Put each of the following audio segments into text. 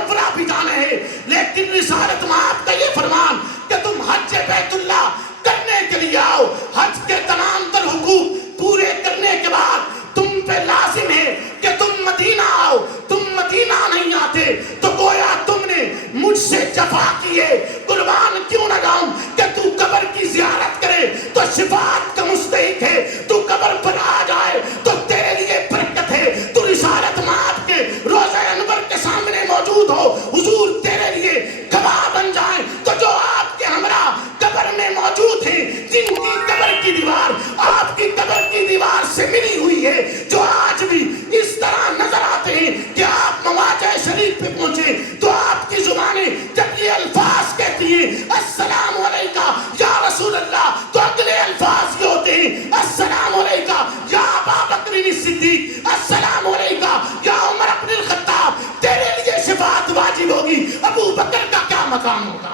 منورہ بھی جانا ہے، لیکن رسالت مآب کا یہ فرمان کہ تم حج بیت اللہ کرنے کے لیے آؤ، حج کے تمام تر حقوق پورے کرنے کے بعد تم پہ لازم ہے کہ تم مدینہ آؤ. تم مدینہ نہیں آتے تو گویا تم نے مجھ سے جفا کی ہے. قربان کیوں نہ جاؤں کہ تو قبر کی زیارت کرے تو شفاعت کا مستحق ہے، تو قبر پر آ جائے تو تیرے لیے برکت ہے، تو رسالت مآب کے روضہ انور کے سامنے موجود ہو، حضور تیرے لیے گواہ بن جائیں. تو جو آپ کے ہمراہ قبر میں موجود ہیں، جن کی قبر کی دیوار آپ کی قبر کی دیوار سے ملی ہوئی ہے، جو آج بھی اس طرح نظر آتے ہیں کہ آپ مواجہ شریف پہ پہنچے تو آپ کی زبانیں جب یہ الفاظ کہتی ہیں السلام علیکہ یا رسول اللہ، تو اگلے الفاظ یہ ہوتے ہیں السلام علیکہ یا ابا بکر الصدیق، السلام علیکہ یا عمر بن الخطاب. تیرے لیے شفاعت واجب ہوگی، ابو بکر کا کیا مقام ہوگا؟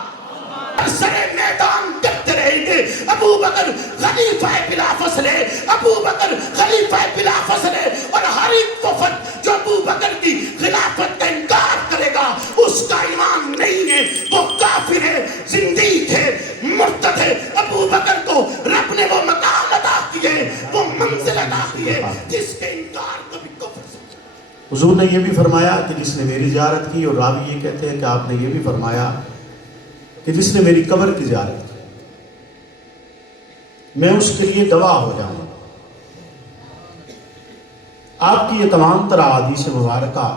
سرے میدان کرتے رہیں گے ابو بکر خلیفہ بلا فصل ہے، ابو بکر خلیفہ بلا فصل ہے. اور ہر ایک وفد جو ابو بکر کی خلافت کا انکار کرے گا اس کا ایمان نہیں ہے، وہ کافر ہے، زندیق ہے، مرتد ہے. ابو بکر کو رب نے وہ مقام عطا کی ہے، وہ منزل عطا کی ہے جس کے انکار کبھی کفر سے. حضور نے یہ بھی فرمایا کہ جس نے میری زیارت کی، اور راوی یہ کہتے ہیں کہ آپ نے یہ بھی فرمایا کہ جس نے میری قبر کی زیارت کی میں اس کے لیے گواہ ہو جاؤں. آپ کی یہ تمام تر احادیث مبارکہ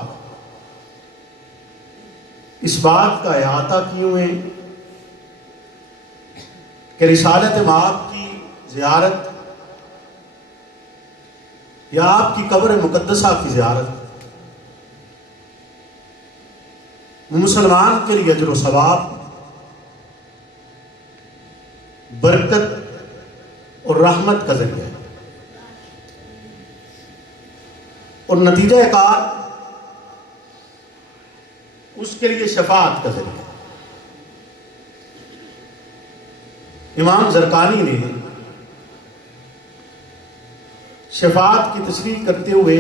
اس بات کا احاطہ کیوں ہے کہ رسالت مآب کی زیارت یا آپ کی قبر مقدسہ کی زیارت مسلمان کے لیے اجر و ثواب، برکت اور رحمت کا ذریعہ ہے، اور نتیجہ کار اس کے لیے شفاعت کا ذریعہ ہے. امام زرقانی نے شفاعت کی تشریح کرتے ہوئے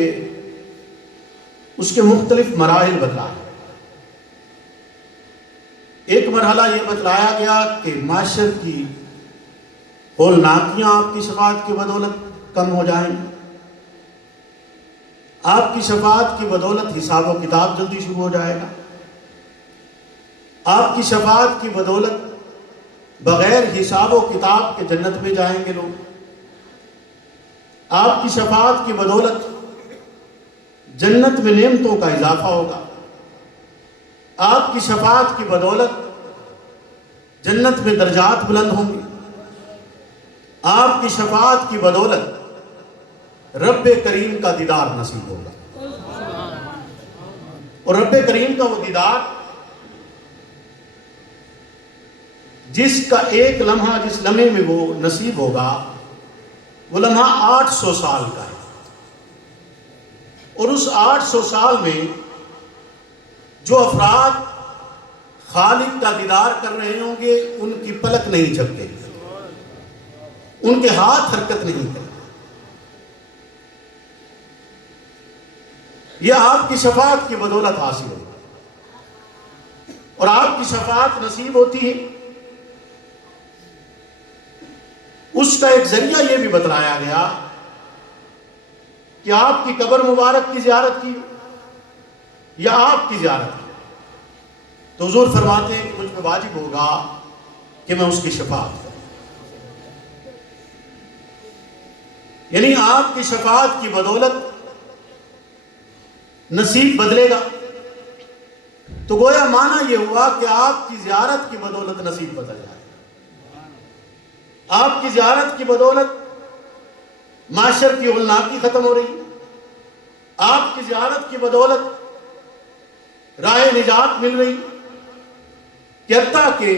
اس کے مختلف مراحل بتلائے. ایک مرحلہ یہ بتلایا گیا کہ معاشر کی ہولناکیاں آپ کی شفاعت کی بدولت کم ہو جائیں، آپ کی شفاعت کی بدولت حساب و کتاب جلدی شروع ہو جائے گا، آپ کی شفاعت کی بدولت بغیر حساب و کتاب کے جنت میں جائیں گے لوگ، آپ کی شفاعت کی بدولت جنت میں نعمتوں کا اضافہ ہوگا، آپ کی شفاعت کی بدولت جنت میں درجات بلند ہوں گے، آپ کی شفاعت کی بدولت رب کریم کا دیدار نصیب ہوگا. اور رب کریم کا وہ دیدار جس کا ایک لمحہ، جس لمحے میں وہ نصیب ہوگا، وہ لمحہ 800 سال کا ہے. اور اس 800 سال میں جو افراد خالق کا دیدار کر رہے ہوں گے ان کی پلک نہیں جھپکے گی، ان کے ہاتھ حرکت نہیں کریں. یہ آپ کی شفاعت کی بدولت حاصل ہوگی. اور آپ کی شفاعت نصیب ہوتی ہے، اس کا ایک ذریعہ یہ بھی بتلایا گیا کہ آپ کی قبر مبارک کی زیارت کی یا آپ کی زیارت کی، تو حضور فرماتے ہیں کہ مجھ پہ واجب ہوگا کہ میں اس کی شفاعت کروں. یعنی آپ کی شفاعت کی بدولت نصیب بدلے گا. تو گویا معنی یہ ہوا کہ آپ کی زیارت کی بدولت نصیب بدل جائے. آپ کی زیارت کی بدولت معاشر کی ہولناکی ختم ہو رہی، آپ کی زیارت کی بدولت راہ نجات مل رہی. کہ حتیٰ کہ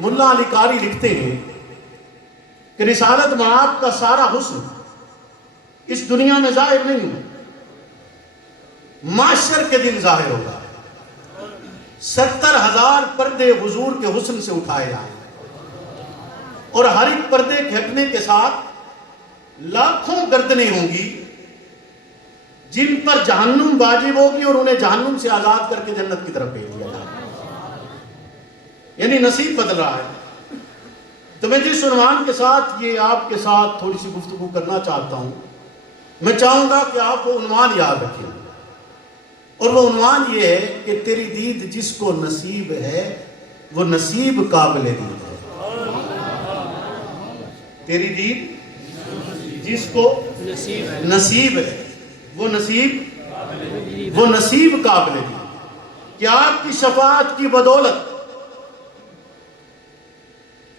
ملا علی قاری لکھتے ہیں کہ رسالت مآب کا سارا حسن اس دنیا میں ظاہر نہیں ہوا، معاشر کے دن ظاہر ہوگا. 70,000 پردے حضور کے حسن سے اٹھائے جائیں، اور ہر ایک پردے کے ہٹنے کے ساتھ لاکھوں گردنیں ہوں گی جن پر جہنم واجب ہوگی اور انہیں جہنم سے آزاد کر کے جنت کی طرف بھیج دیا جائے گا. یعنی نصیب بدل رہا ہے. تو میں جس عنوان کے ساتھ یہ آپ کے ساتھ تھوڑی سی گفتگو کرنا چاہتا ہوں، میں چاہوں گا کہ آپ وہ عنوان یاد رکھیں، اور وہ عنوان یہ ہے کہ تیری دید جس کو نصیب ہے وہ نصیب قابل دید ہے. تیری دید جس کو نصیب ہے وہ نصیب قابل دید. کہ آپ کی شفاعت کی بدولت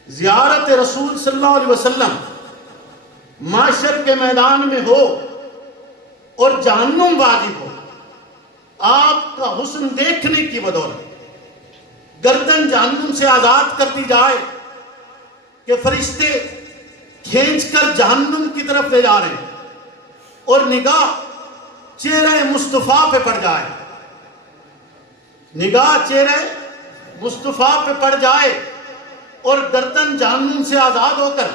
زیارت رسول صلی اللہ علیہ وسلم معاشر کے میدان میں ہو اور جہنم واجب ہو، آپ کا حسن دیکھنے کی بدولت گردن جہنم سے آزاد کر دی جائے کہ فرشتے کھینچ کر جہنم کی طرف لے جا رہے ہیں اور نگاہ چہرہ مصطفیٰ پہ پڑ جائے، نگاہ چہرہ مصطفیٰ پہ پڑ جائے اور گردن جہنم سے آزاد ہو کر،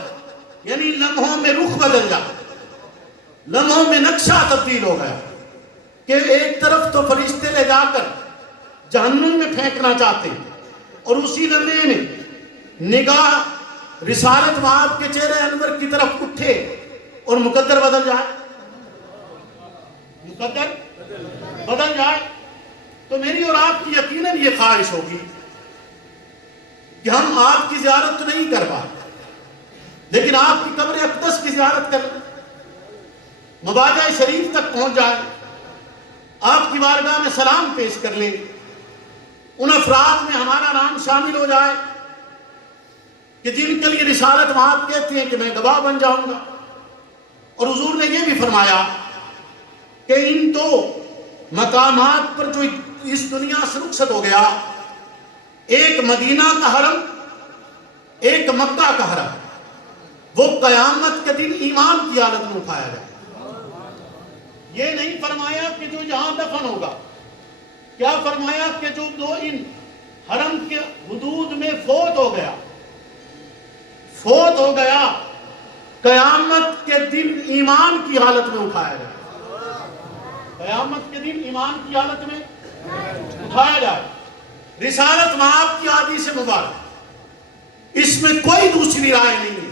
یعنی لمحوں میں رخ بدل جائے، لمحوں میں نقشہ تبدیل ہو گیا کہ ایک طرف تو فرشتے لے جا کر جہنم میں پھینکنا چاہتے ہیں، اور اسی لمحے میں نگاہ رسالت مآب کے چہرے انور کی طرف اٹھے اور مقدر بدل جائے، مقدر بدل جائے. تو میری اور آپ کی یقیناً یہ خواہش ہوگی کہ ہم آپ کی زیارت تو نہیں کر پائے، لیکن آپ کی قبر اقدس کی زیارت کر لیں، مباجع شریف تک پہنچ جائے، آپ کی بارگاہ میں سلام پیش کر لیں، ان افراد میں ہمارا نام شامل ہو جائے کہ جن کے لیے رسالت مآب کہتے ہیں کہ میں گواہ بن جاؤں گا. اور حضور نے یہ بھی فرمایا کہ ان دو مقامات پر جو اس دنیا سے رخصت ہو گیا، ایک مدینہ کا حرم، ایک مکہ کا حرم، وہ قیامت کے دن ایمان کی حالت میں اٹھایا جائے. یہ نہیں فرمایا کہ جو یہاں دفن ہوگا، کیا فرمایا کہ جو دو ان حرم کے حدود میں فوت ہو گیا قیامت کے دن ایمان کی حالت میں اٹھایا جائے، قیامت کے دن ایمان کی حالت میں اٹھایا جائے. رسالت مآب کی حدیث مبارک، اس میں کوئی دوسری رائے نہیں ہے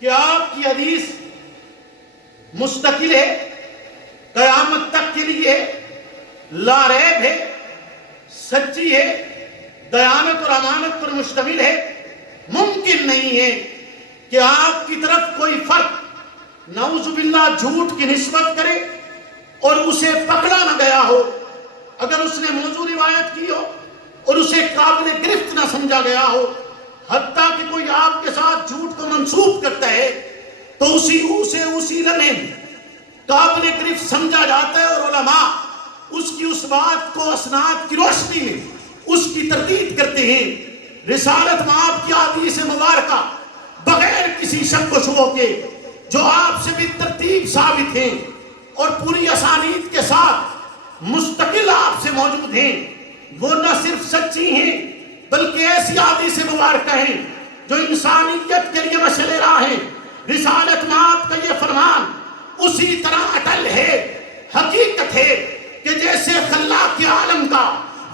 کہ آپ کی حدیث مستقل ہے، قیامت تک کے لیے لا ریب ہے، سچی ہے، دیانت اور امانت پر مشتمل ہے. ممکن نہیں ہے کہ آپ کی طرف کوئی فرد نعوذ باللہ جھوٹ کی نسبت کرے اور اسے پکڑا نہ گیا ہو. اگر اس نے موضوع روایت کی ہو اور اسے قابل گرفت نہ سمجھا گیا ہو، حتیٰ کہ کوئی آپ کے ساتھ جھوٹ کو منسوب کرتا ہے تو اسی لمحے قابل گرفت سمجھا جاتا ہے، اور علماء اس کی اس بات کو اسناد کی روشنی میں اس کی تردید کرتے ہیں. رسالت مآب کی حدیث مبارکہ بغیر کسی شک و شبہ کے جو آپ سے بھی ترتیب ثابت ہیں اور پوری اسانید کے ساتھ مستقل آپ سے موجود ہیں، وہ نہ صرف سچی ہیں بلکہ ایسی حدیث مبارکہ ہیں جو انسانیت کے لیے مشعل راہ ہیں. رسالت مآب کا یہ فرمان اسی طرح اٹل ہے، حقیقت ہے کہ جیسے خلاق عالم کا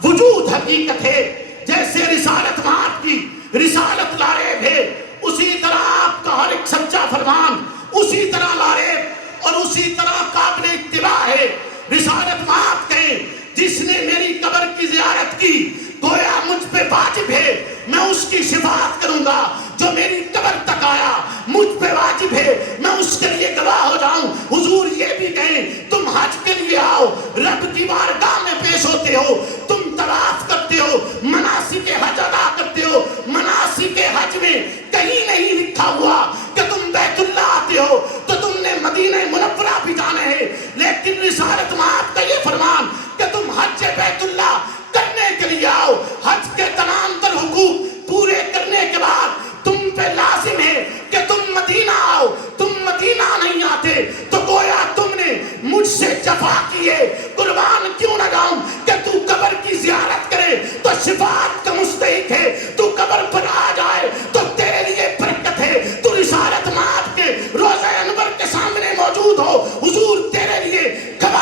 وجود حقیقت ہے، جیسے رسالت مآب کی رسالت لاریب ہے، اسی طرح آپ کا ہر ایک سچا فرمان اسی طرح لاریب اور اسی طرح قابل اتباع ہے. رسالت مآب کہیں جس نے میری قبر کی زیارت کی گویا مجھ پہ واجب ہے، میں اس کی شفاعت کروں گا. جو میری قبر تک آیا مجھ پہ واجب ہے، میں اس کے لیے گواہ ہو جاؤں. حضور یہ بھی کہیں تم حج کے لیے آؤ، رب کی بارگاہ میں پیش ہوتے ہو، تم طواف کرتے ہو، مناسک حج ادا کرتے ہو. مناسک حج میں کہیں نہیں لکھا ہوا کہ تم بیت اللہ آتے ہو تو تم نے مدینہ منورہ بھی جانا ہے، لیکن رسالت مآب کا یہ فرمان کہ تم حج بیت اللہ کرنے کے لیے آؤ. حج کے تمام تر حقوق پورے کرنے کے بعد تم پہ لازم ہے کہ تم مدینہ آؤ. تم مدینہ نہیں آتے تو گویا تم نے مجھ سے جفا کی ہے. قربان کیوں نہ جاؤں کہ تو قبر کی زیارت کرے تو شفاعت کا مستحق ہے، تو قبر پر آ جائے تو تیرے لیے برکت ہے. تو رسالت مآب کے روضہ انور کے سامنے موجود ہو، حضور تیرے لیے گواہ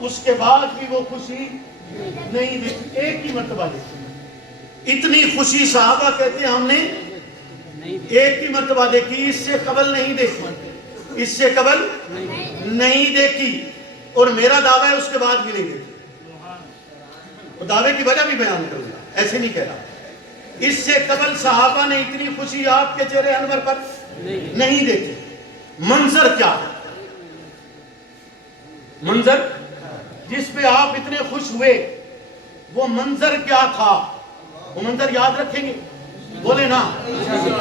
اس کے بعد بھی وہ خوشی نہیں دیکھی، ایک ہی مرتبہ دیکھی۔ اتنی خوشی صحابہ کہتے ہیں ہم نے ایک ہی مرتبہ دیکھی، اس سے قبل نہیں دیکھی، اس سے قبل نہیں دیکھی، اور میرا دعویٰ ہے اس کے بعد بھی نہیں دیکھی۔ وہ دعوے کی وجہ بھی بیان کروں گا، ایسے نہیں کہہ رہا۔ اس سے قبل صحابہ نے اتنی خوشی آپ کے چہرے انور پر نہیں دیکھی۔ منظر کیا ہے؟ منظر جس پہ آپ اتنے خوش ہوئے، وہ منظر کیا تھا؟ وہ منظر یاد رکھیں گے؟ بولے نا،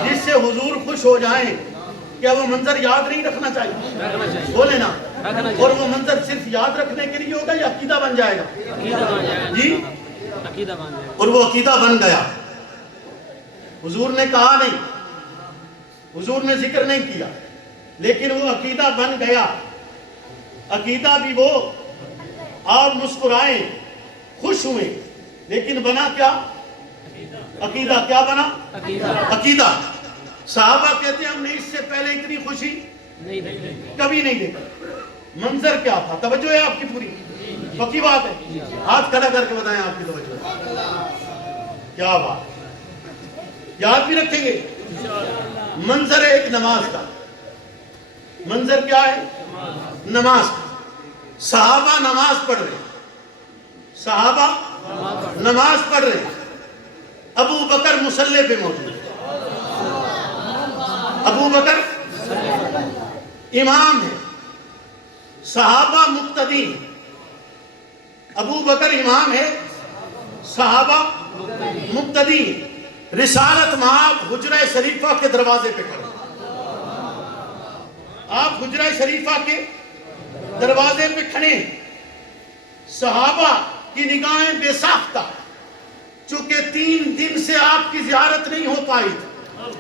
جس سے حضور خوش ہو جائیں، کیا وہ منظر یاد نہیں رکھنا چاہیے؟ بولے نا۔ اور وہ منظر صرف یاد رکھنے کے لیے ہوگا یا عقیدہ بن جائے گا؟ جی، اور وہ عقیدہ بن گیا۔ حضور نے کہا نہیں، حضور نے ذکر نہیں کیا، لیکن وہ عقیدہ بن گیا۔ عقیدہ بھی وہ، آپ مسکرائیں، خوش ہوئے، لیکن بنا کیا؟ عقیدہ کیا بنا؟ عقیدہ۔ صحابہ کہتے ہیں ہم نے اس سے پہلے اتنی خوشی کبھی نہیں دیکھی۔ منظر کیا تھا؟ توجہ ہے آپ کی پوری؟ پکی بات ہے؟ ہاتھ کھڑا کر کے بتائیں آپ کی توجہ ہے؟ کیا بات؟ یاد بھی رکھیں گے؟ منظر ہے ایک نماز کا۔ منظر کیا ہے؟ نماز کا۔ صحابہ نماز پڑھ رہے ہیں، صحابہ نماز پڑھ رہے ہیں، ابو بکر مصلی پہ موجود ہے۔ ابو بکر امام ہے، صحابہ مقتدی ہیں۔ ابو بکر امام ہے، صحابہ مقتدی ہیں۔ رسالت مآب حجرہ شریفہ کے دروازے پہ کھڑے، آپ حجرہ شریفہ کے دروازے پہ کھڑے ہیں۔ صحابہ کی نگاہیں بے ساختہ، چونکہ 3 دن سے آپ کی زیارت نہیں ہو پائی تھی،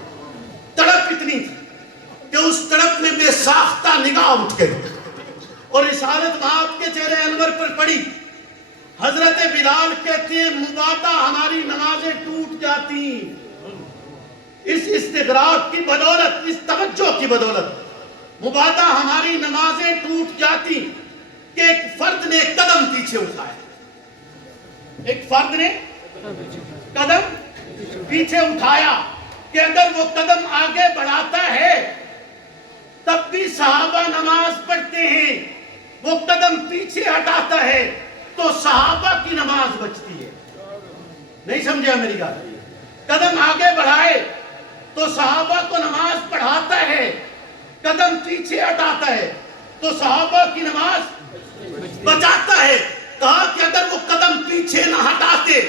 تڑپ اتنی تھی کہ اس تڑپ میں بے ساختہ نگاہ اٹھ گئی، اور رسالت مآب کے چہرے انور پر پڑی۔ حضرت بلال کہتے ہیں مبادا ہماری نمازیں ٹوٹ جاتی، اس استغراق کی بدولت، اس توجہ کی بدولت مبادا ہماری نمازیں ٹوٹ جاتی کہ ایک فرد نے قدم پیچھے اٹھایا، ایک فرد نے قدم پیچھے اٹھایا کہ اگر وہ قدم آگے بڑھاتا ہے تب بھی صحابہ نماز پڑھتے ہیں، وہ قدم پیچھے ہٹاتا ہے تو صحابہ کی نماز بچتی ہے۔ نہیں سمجھا میری بات؟ قدم آگے بڑھائے تو صحابہ کو نماز پڑھاتا ہے، قدم پیچھے ہٹاتا ہے تو صحابہ کی نماز بچاتا ہے۔ کہا کہ اگر وہ قدم پیچھے نہ ہٹاتے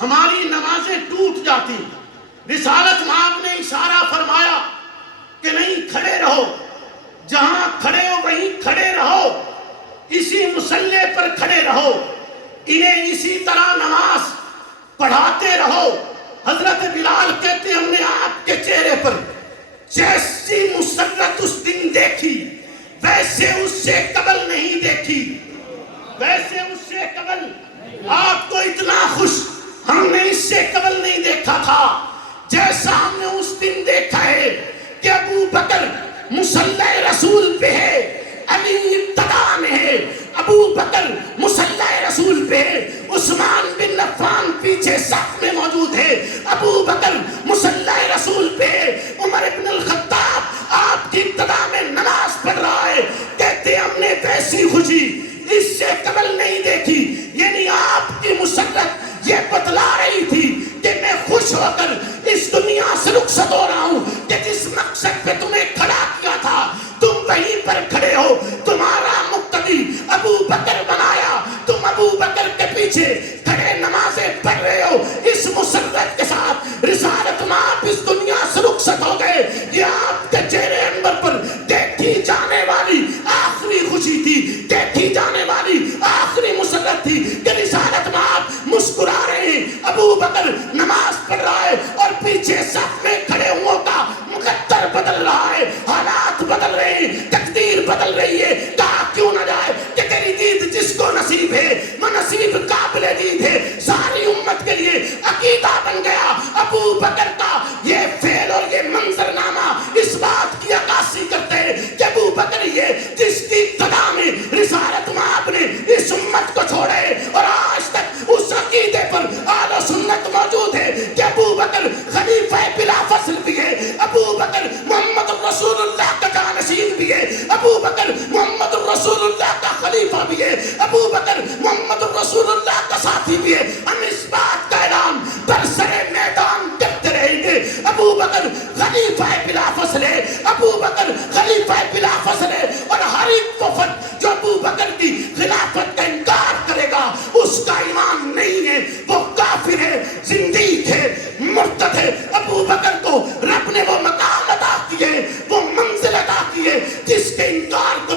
ہماری نمازیں ٹوٹ جاتی۔ رسالت مآب نے اشارہ فرمایا کہ نہیں، کھڑے رہو، جہاں کھڑے ہو وہیں کھڑے رہو، اسی مصلی پر کھڑے رہو، انہیں اسی طرح نماز پڑھاتے رہو۔ حضرت بلال کہتے ہیں ہم نے آپ کے چہرے پر جیسی مسرت اس دن دیکھی ویسے اس سے قبل نہیں دیکھی، ویسے اس سے قبل آپ کو اتنا خوش ہم نے اس سے قبل نہیں دیکھا تھا جیسا ہم نے اس دن دیکھا ہے کہ ابو بکر مصلی رسول پہ ہے، علی ابتدا میں ہے، ابو بکر مصلی رسول پہ ہے، عثمان بن عفان پیچھے صف میں موجود ہے، ابو بکر مصلی رسول پہ ہے، عمر بن الخطاب آپ کی ابتدا میں نماز پڑھ رہا ہے۔ کہتے ہم نے ویسی خوشی اس سے قبل نہیں دیکھی، یعنی آپ کی مسرت یہ بتلا رہی تھی کہ میں خوش ہو کر اس دنیا سے رخصت ہو رہا ہوں کہ جس مقصد پہ تمہیں کھڑا کیا تھا تم وہیں پر کھڑے ہو، تمہارا مقتدی ابو بکر بنایا، تم ابو بکر کے پیچھے کھڑے نمازیں پڑھ رہے ہو۔ اس مسرت کے ساتھ رسالت مآب اس دنیا سے رخصت ہو گئے۔ یہ آپ کے چہرے انور پر دیکھی جانے والی آخری خوشی تھی، دیکھی جانے والی آخری مسرت تھی کہ رسالت مآب مسکرا رہے ہیں، ابو بکر نماز پڑھ رہا ہے اور پیچھے صف میں کھڑے ہوں کا مقدر بدل رہا ہے، حالات بدل رہے ہیں، تقدیر بدل رہی ہے۔ کہا کیوں نہ جائے کہ تیری دید جس کو نصیب ہے وہ نصیب قابل دید ہے۔ ساری امت کے لیے عقیدہ بن گیا ابو بکر کا یہ فعل اور یہ منظرنامہ اس بات کی عکاسی کرتے ہیں کہ ابو بکر یہ جس کی ابتدا میں رسالت مآب نے اس اس کے انکار کو